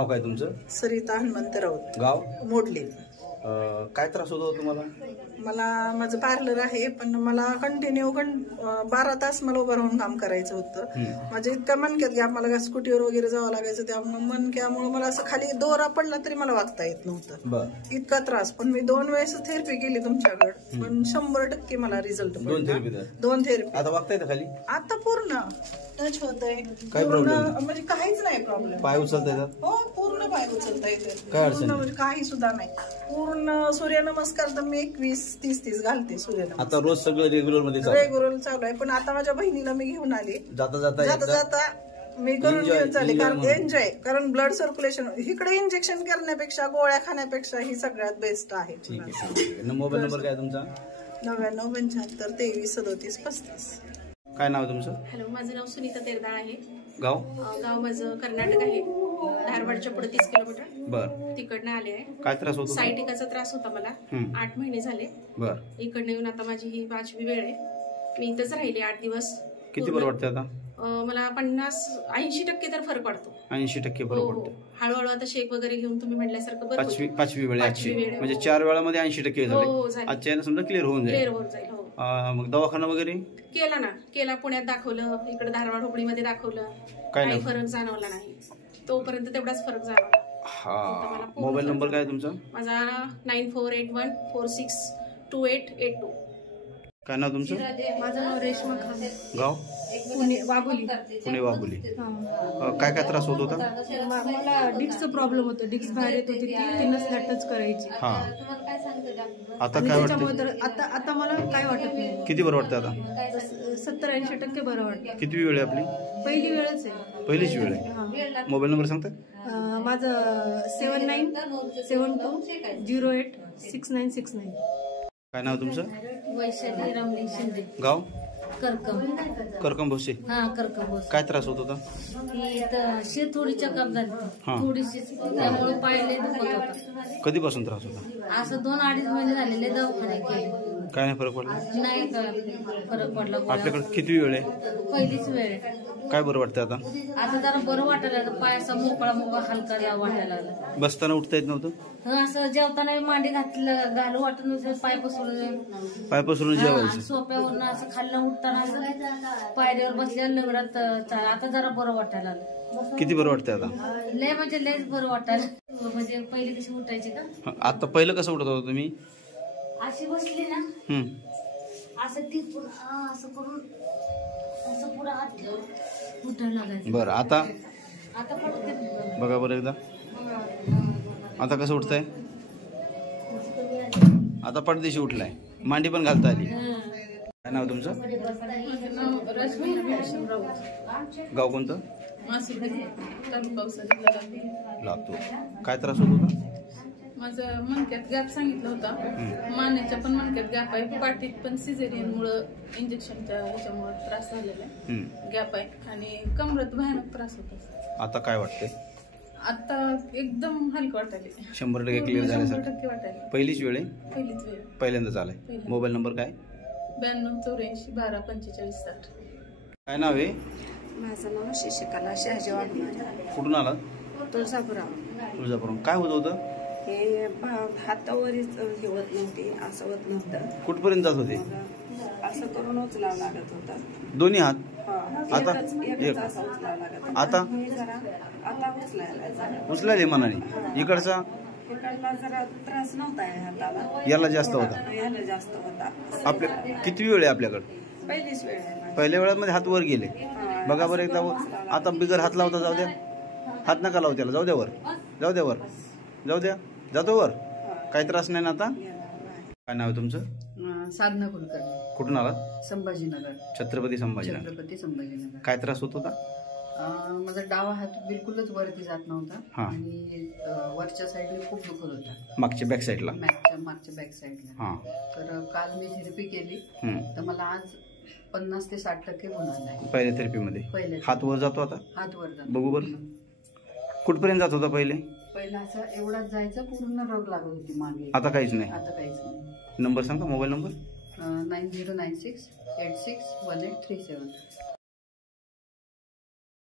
नाव काय तुमचं? सरिता हनुमंत राऊत, गाव मोडली. काय त्रास होतो तुम्हाला? मला माझं पार्लर आहे, पण मला कंटिन्यू 12 तास मला उभं राहून काम करायचं होतं. माझे इतका मनक्यात गॅप, मला स्कूटीवर वगैरे जावं लागायचं, त्यामुळे मनक्यामुळे मला असं खाली दोरा पडला तरी मला वागता येत नव्हतं, इतका त्रास. पण मी 2 वेळेस थेरपी केली तुमच्याकडे, पण 100% मला रिझल्ट पडला. 2 थेरपी. आता वागता येतं खाली? आता पूर्ण टच होतंय, काय प्रॉब्लेम म्हणजे काहीच नाही प्रॉब्लेम. पाय उचलता येतात? हो, पूर्ण पाय उचलता येते, काय अडचण म्हणजे काही सुद्धा नाही. पूर्ण सूर्यनमस्कार तर मी 21-30 घालते सूर्यनमस्कार. आता रोज सगळं रेग्युलर मध्ये रेग्युलर चालू आहे. पण आता माझ्या बहिणीला मी घेऊन आली, जाता मी करून घेऊन चालले, कारण एन्जॉय, कारण ब्लड सर्क्युलेशन. इकडे इंजेक्शन करण्यापेक्षा गोळ्या खाण्यापेक्षा ही सगळ्यात बेस्ट आहे. मोबाईल नंबर काय तुमचा? 9975 23 37 35. काय नाव तुमचं? हॅलो, माझं नाव सुनीता तेरदाळ आहे. गाव? गाव माझं कर्नाटक आहे, धारवाडच्या पुढे 30 किलोमीटर. बर. तिकडनं आले आहे. काय त्रास होतो? सायटिकाचा त्रास होता मला, 8 महिने झाले. बर. इकडनं येऊन आता माझी ही 5वी वेळ आहे. मी इथंच राहिले 8 दिवस. किती बरं वाटतं आता? मला 50-80% तर फरक पडतो. 80% फरक पडतो. हळूहळू आता शेक वगैरे घेऊन तुम्ही म्हटल्यासारखं बरं. 5वी वेळ म्हणजे 4 वेळामध्ये 80% झाले. आजच्या समजा क्लिअर होऊन जाईल. मग दवाखाना वगैरे केला पुण्यात दाखवलं, इकडे धारवाड हुबळीमध्ये दाखवलं, काही फरक जाणवला नाही. तोपर्यंत तेवढाच फरक जाणवला. हा. मोबाईल नंबर काय तुमचा? माझा 9481462882. काय नाव तुमचं? माझं नाव रेश्मा खान. गाव? पुणे वाघोली. पुणे वाघोली. काय काय त्रास होत होता? मला डिस्कचा प्रॉब्लेम होता, डिस्क बाहेर येत होती, ती नसल्या टच करायची. हा. आता काय वाटतं? आता मला काय वाटत नाही. किती बरं वाटतं आता? 70-80% बरं वाटतं. किती वेळ आहे आपली? पहिली वेळच आहे. पहिलीच वेळ आहे. मोबाईल नंबर सांगता? माझं 7908086969. काय नाव तुमचं? वैशाली रमणीक शिंदे. गाव? करकम भोसे. हा, करकम भोसे. काय त्रास होत होता? ती थोडी चकाप झाली, थोडीशी, त्यामुळे पायले दुखत होता. कधीपासून त्रास होता? असं 2-2.5 महिने झालेले, दवाखाने केले, काय नाही फरक पडला? नाही फरक पडला. आपल्याकडे किती वेळ आहे? पहिलीच वेळ आहे. काय बरं वाटतं आता? आता जरा बरं वाटायला लागलं, पाय असा मोकळा हलका वाटायला लागला. बसताना उठता येत नव्हतं? असं जेवताना मांडी घालू वाटत नव्हतं, पाय पसरून जेवायचं. सोप्यावरनं असं खाल्लं, उठताना असं पायरीवर बसल्या लगडात. आता जरा बरं वाटायला लागलं. किती बरं वाटतंय आता? लय म्हणजे लयच बरं वाटायला. म्हणजे पहिले कशी उठायची का? आता पहिलं कसं उठत होता तुम्ही? अशी बसली ना, असं टिपून असं करून असं पुढं हात उठायला लागायचं. बरं. आता पडते बघा बरं एकदा. आता कसं उठतंय? आता पडदेशी उठलाय, मांडी पण घालता आली. काय नाव तुमचं? गाव कोणतं? लातूर. काय त्रास होत होता? माझं मनक्यात गॅप सांगितलं होता, मानेच्या पण मनक्यात गॅप आहे, पाठीत पण सिझेरियन मुळे इंजेक्शनच्या ह्याच्यामुळे त्रास झालेला आहे, गॅप आहे, आणि कमरेत भयानक त्रास होता. आता काय वाटतंय? आता एकदम हलकं वाटायला. 100% क्लिअर झाल्यासारखं. 100% वाटायला. पहिलीच वेळ आहे? पहिलीच वेळ. पहिल्यांदा झालाय. मोबाईल नंबर काय? 9284124560. काय नाव आहे? माझं नाव शशिकला शहाजी वाघमारे. कुठून आला? तुळजापुरावरून. काय होत होतं? हे हातावरच हे होत नव्हते, असं होत नव्हतं. कुठपर्यंत जात होते? असं करून उचलावं लागत होतं. दोन्ही हात? आता असं उचलावं लागत. आता उचलायला मनाने. इकडचा जरा त्रास नव्हता हाताला, याला जास्त होता. आपल्या किती वेळ आहे आपल्याकडे? पहिलीच वेळ आहे. पहिल्या वेळामध्ये हात वर गेले. बघा बरं एकदा. आता बिगर हात लावता जाऊ द्या, हात नका लावू त्याला. जाऊ द्या वर, जाऊ द्या वर, जाऊ द्या, जातो वर. काही त्रास नाही ना आता? काय नाव आहे तुमचं? साधना कुलकर्णी. कुठून आला? संभाजीनगर. छत्रपती संभाजीनगर. काय त्रास होत होता? माझा डावा हात बिलकुलच वरती जात नव्हता, आणि वरच्या साईडला खूप दुखत होता. मागच्या बॅक साईडला? मागच्या बॅक साईडला. तर काल मी थेरपी केली, तर मला आज 50 ते 60% गुण आला. पहिल्या थेरपीमध्ये हात वर जातो आता? हात वर जातो. बघू बरं. कुठपर्यंत जात होता पहिले? पहिला असं एवढाच जायचं, पूर्ण रग लागत होती मागे. आता काहीच नाही? आता काहीच नाही. नंबर सांगा, मोबाईल नंबर? 9096861837.